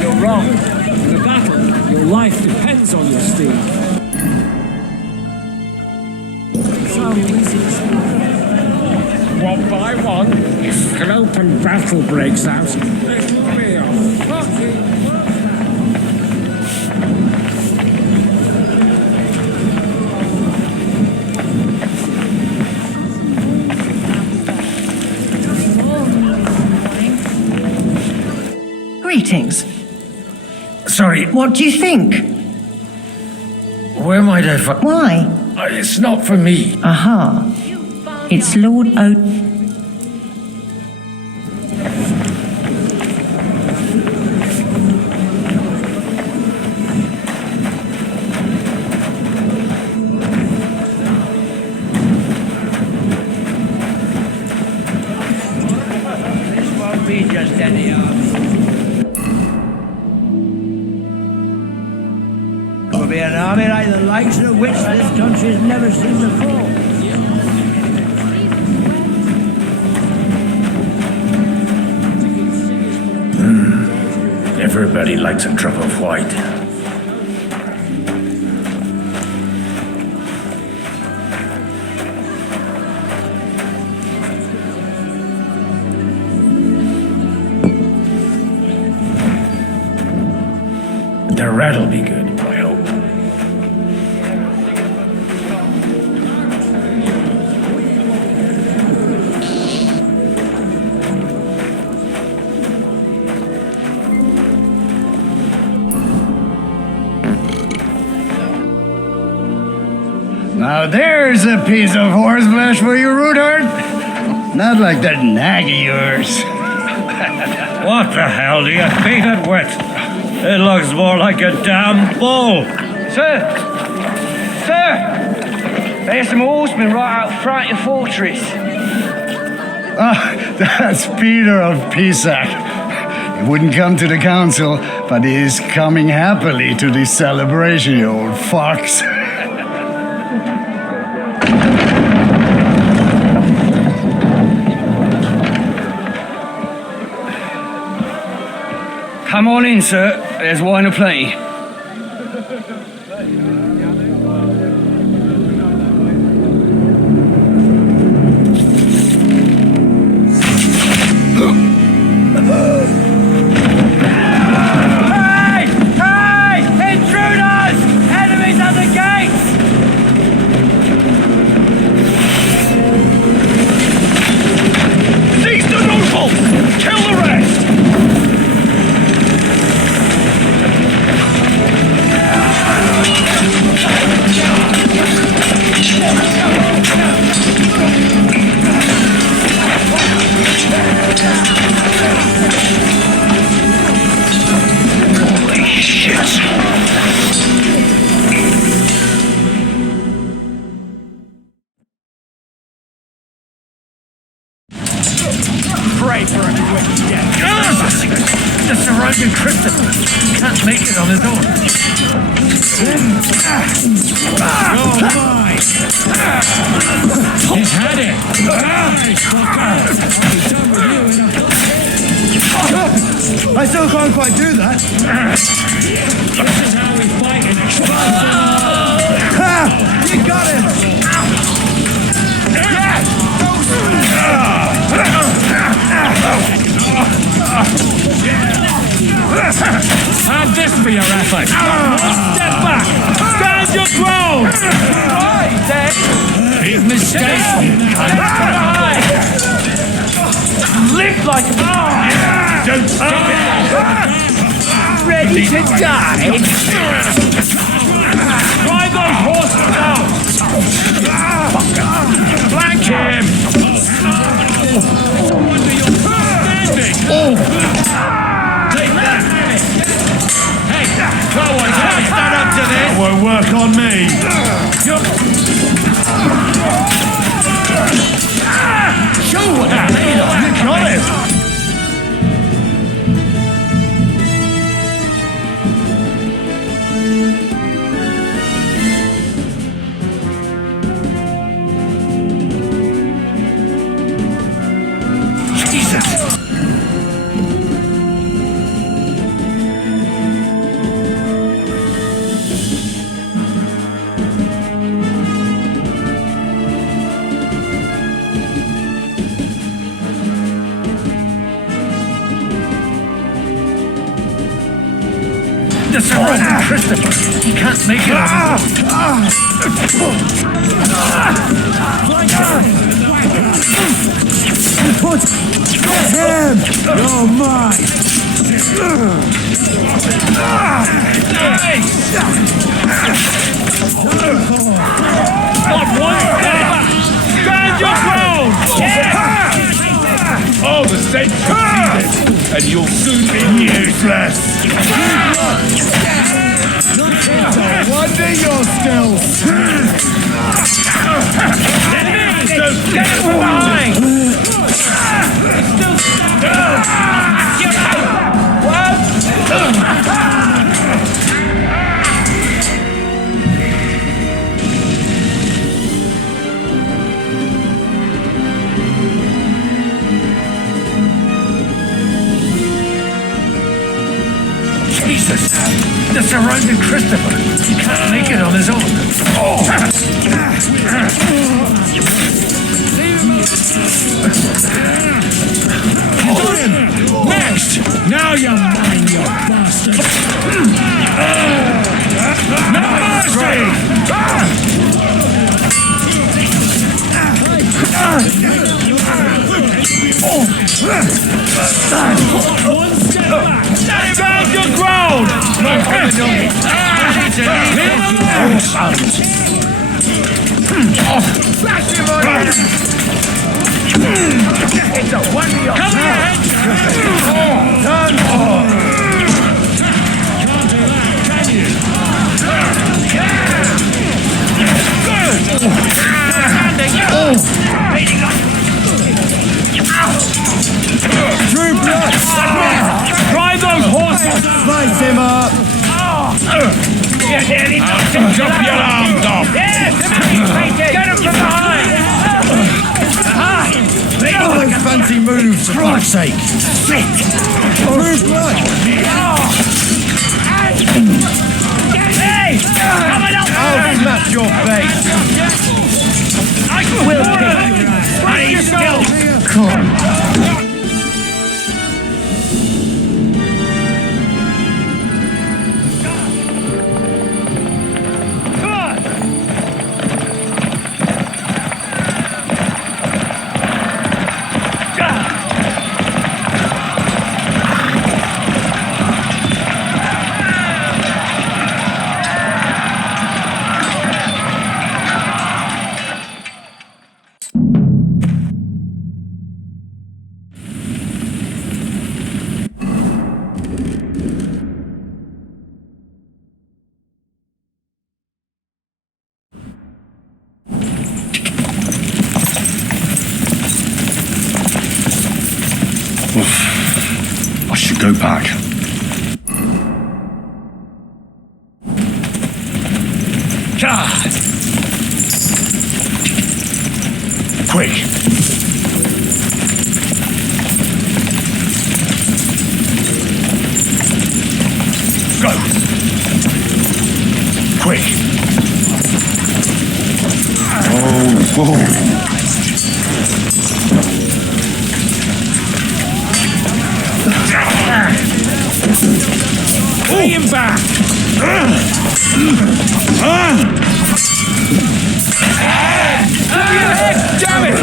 You're wrong. In the battle, your life depends on your steed. One by one, if an open battle breaks out, it'll be a fucking... Greetings. Sorry. What do you think? Where might I find... Why? It's not for me. Aha. It's Lord O... this won't be just any army. It will be an army like the likes of which this country's never seen before. Everybody likes a drop of white. The rat'll be good, I hope. Now there's a piece of horseflesh for you, Rudard. Not like that nag of yours. What the hell do you beat it with? It looks more like a damn bull. Sir! Sir! There's some horsemen right out front of your fortress. Ah, that's Peter of Pisac. He wouldn't come to the council, but he is coming happily to this celebration, you old fox. Come on in, sir. There's wine aplenty. Hey! Hey! Intruders! Enemies at the gates! Seize the He's had it! I still can't quite do that. This is how we fight in You got him! Have this for your effort! Step back! Stand your ground! Big mistake! Live like Don't stop it! ready to die. Drive those horses down! Flank him! It's a wonder you're still standing! Take that! Hey, no one can stand up to this! It won't work on me! Show what you're made of! You got it! The surrounding Christopher. He can't make it on his Put him! You're mine! Not one step! Stand your ground! Oh, the state succeeded, and you'll soon be useless! No wonder you're still... Get it from behind! Jesus! The surrounding Christopher. He can't make it on his own. Next! Now you're mine, you bastard! One step back! Stand your ground! Flash him on you! It's a wonder you're come ahead! Done! Can't do that, can you? True blood! Drive those horses! Slice him up! Drop your arms off! Get him from behind! Oh, fancy moves, for God's sake! True blood! Hey! Coming up! I'll smash your face! I will pick! Stay still! Come on. I should go back. Quick! Go! Quick! Oh, whoa! Bring him back! Damn it!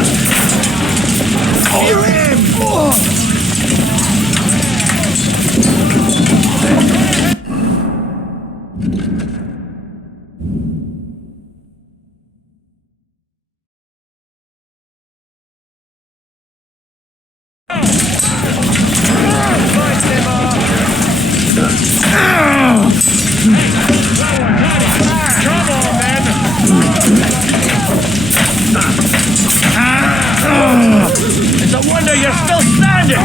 It's a wonder you're still standing!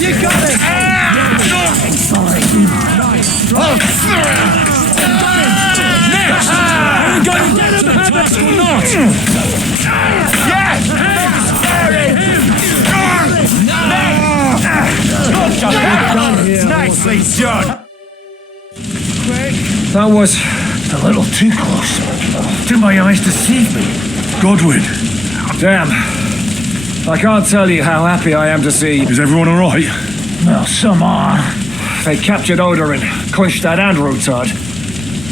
You got it! Next! Are we going to get him or not? Yes! Nicely done! That was a little too close. Did my eyes deceive me? Godwin! Damn. I can't tell you how happy I am to see. Is everyone alright? Well, some are. They captured Odorin, Kunstad and Rotard.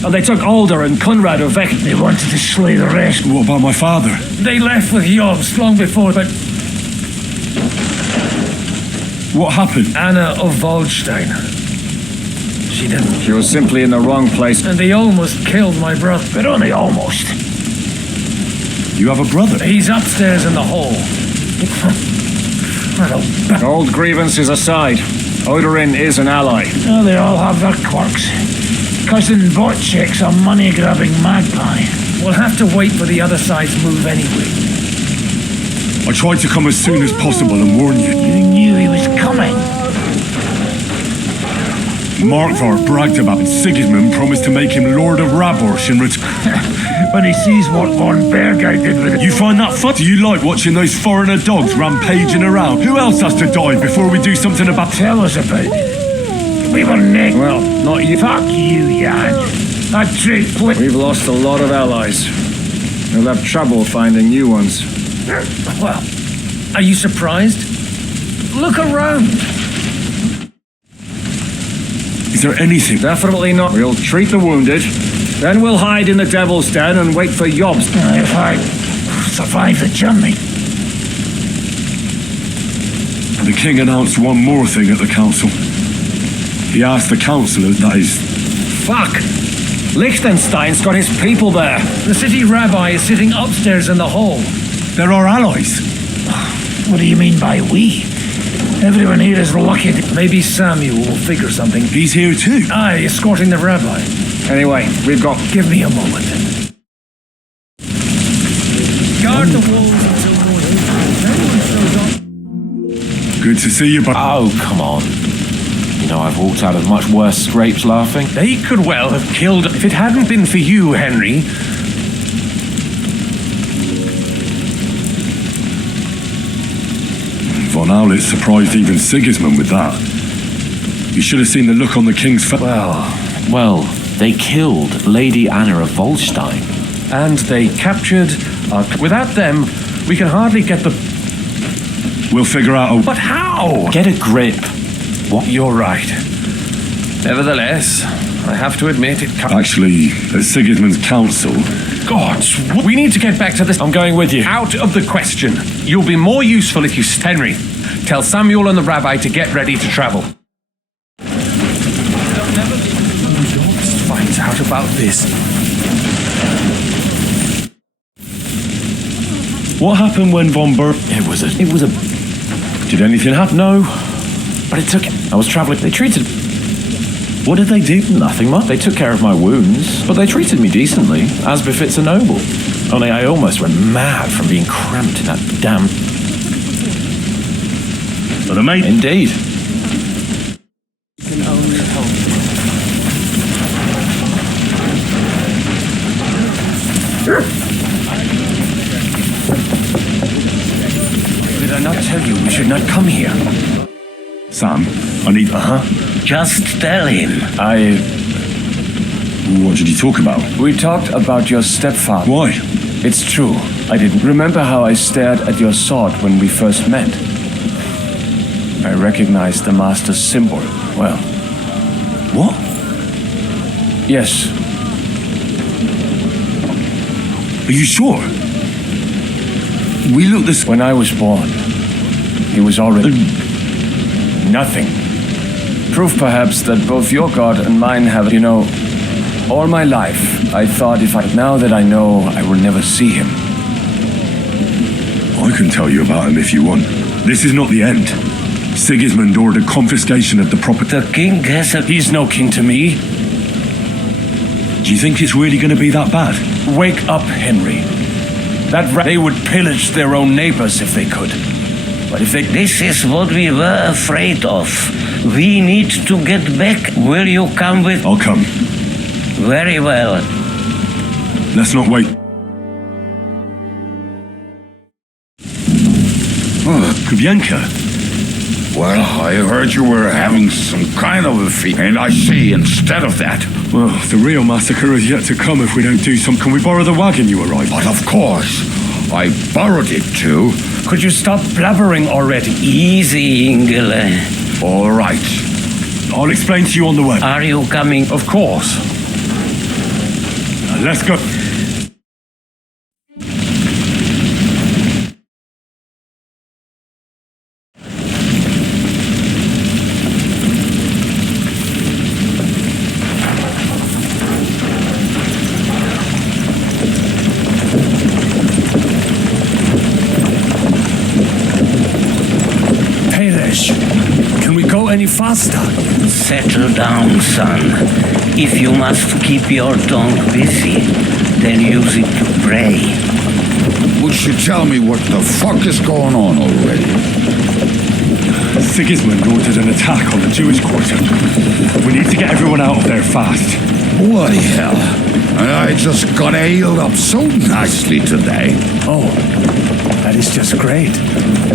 And they took Alder and Conrad of Vec. They wanted to slay the rest. What about my father? They left with Jobs long before, but What happened? Anna of Waldstein. She didn't. She was simply in the wrong place. And they almost killed my brother. But only almost. You have a brother? He's upstairs in the hall. Old grievances aside, Odorin is an ally. Oh, they all have their quirks. Cousin Botchek's a money-grabbing magpie. We'll have to wait for the other side's move anyway. I tried to come as soon as possible and warn you. You knew he was coming. Markvar bragged about it. Sigismund promised to make him Lord of Raborsh in return. When he sees what Von Bergay did with it. You find that fun? Do you like watching those foreigner dogs rampaging around? Who else has to die before we do something about... Tell us about it. We were nicked. Well, not you. Fuck you, Jan. That trick play. We've lost a lot of allies. We'll have trouble finding new ones. Well, are you surprised? Look around. Is there anything? Definitely not. We'll treat the wounded. Then we'll hide in the Devil's Den and wait for Jobs. If I survive the journey. The king announced one more thing at the council. He asked the councillors, that is... Fuck! Liechtenstein's got his people there. The city rabbi is sitting upstairs in the hall. They're our allies. What do you mean by we? Everyone here is lucky. Maybe Samuel will figure something. He's here too. Aye, escorting the rabbi. Anyway, we've got... Give me a moment. Guard the walls until morning. If anyone shows up... Good to see you, but... Oh, come on. You know, I've walked out of much worse scrapes laughing. They could well have killed... If it hadn't been for you, Henry... Von Aulitz surprised even Sigismund with that. You should have seen the look on the king's face. Well, they killed Lady Anna of Waldstein. And they captured... without them, we can hardly get the... We'll figure out a... But how? Get a grip. What? You're right. Nevertheless, I have to admit it... Actually, at Sigismund's council... Gods, we need to get back to this... I'm going with you. Out of the question. You'll be more useful if you... Henry, tell Samuel and the rabbi to get ready to travel. Jobs finds out about this. What happened when Von Ber... It was a... Did anything happen? No. But it took... I was traveling... They treated... What did they do? Nothing much. They took care of my wounds, but they treated me decently, as befits a noble. Only I almost went mad from being cramped in that damn... For the mate. Indeed. Can only hope. Did I not tell you we should not come here? Sam, I need... Just tell him. What did you talk about? We talked about your stepfather. Why? It's true. I didn't remember how I stared at your sword when we first met. I recognized the master's symbol. Well. What? Yes. Are you sure? We looked this... When I was born, he was already... nothing. Proof perhaps that both your God and mine have, you know, all my life I thought now that I know I will never see him. I can tell you about him if you want. This is not the end. Sigismond ordered confiscation of the property. The king has a... He's no king to me. Do you think it's really going to be that bad? Wake up, Henry. They would pillage their own neighbors if they could. But if they... This is what we were afraid of. We need to get back. Will you come with... I'll come. Very well. Let's not wait. Kubienka. Well, I heard you were having some kind of a feast, and I see instead of that... Well, the real massacre is yet to come if we don't do something. Can we borrow the wagon you arrived? But of course. I borrowed it too. Could you stop blabbering already? Easy, Ingele. All right. I'll explain to you on the way. Are you coming? Of course. Let's go. Can we go any faster? Settle down, son. If you must keep your tongue busy, then use it to pray. Would you tell me what the fuck is going on already? Sigismund ordered an attack on the Jewish quarter. We need to get everyone out of there fast. Bloody hell. I just got ailed up so nicely today. Oh, that is just great.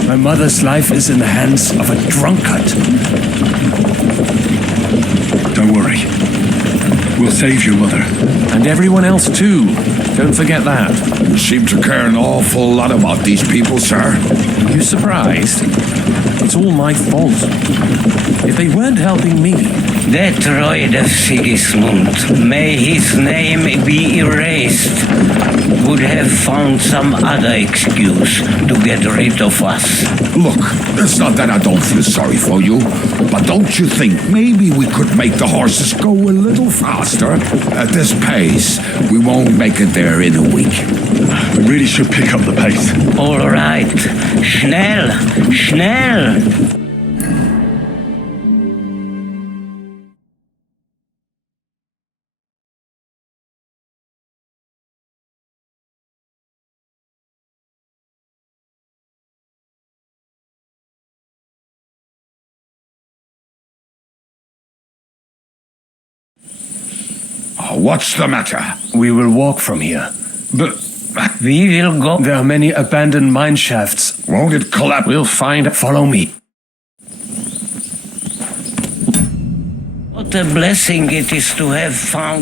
My mother's life is in the hands of a drunkard. Don't worry. We'll save your mother. And everyone else too. Don't forget that. You seem to care an awful lot about these people, sir. Are you surprised? It's all my fault. If they weren't helping me... That droid of Sigismund, may his name be erased, would have found some other excuse to get rid of us. Look, it's not that I don't feel sorry for you, but don't you think maybe we could make the horses go a little faster? At this pace, we won't make it there in a week. We really should pick up the pace. All right. Schnell! Schnell! What's the matter? We will walk from here. But... We will go... There are many abandoned mine shafts. Won't it collapse? We'll find... Follow me. What a blessing it is to have found...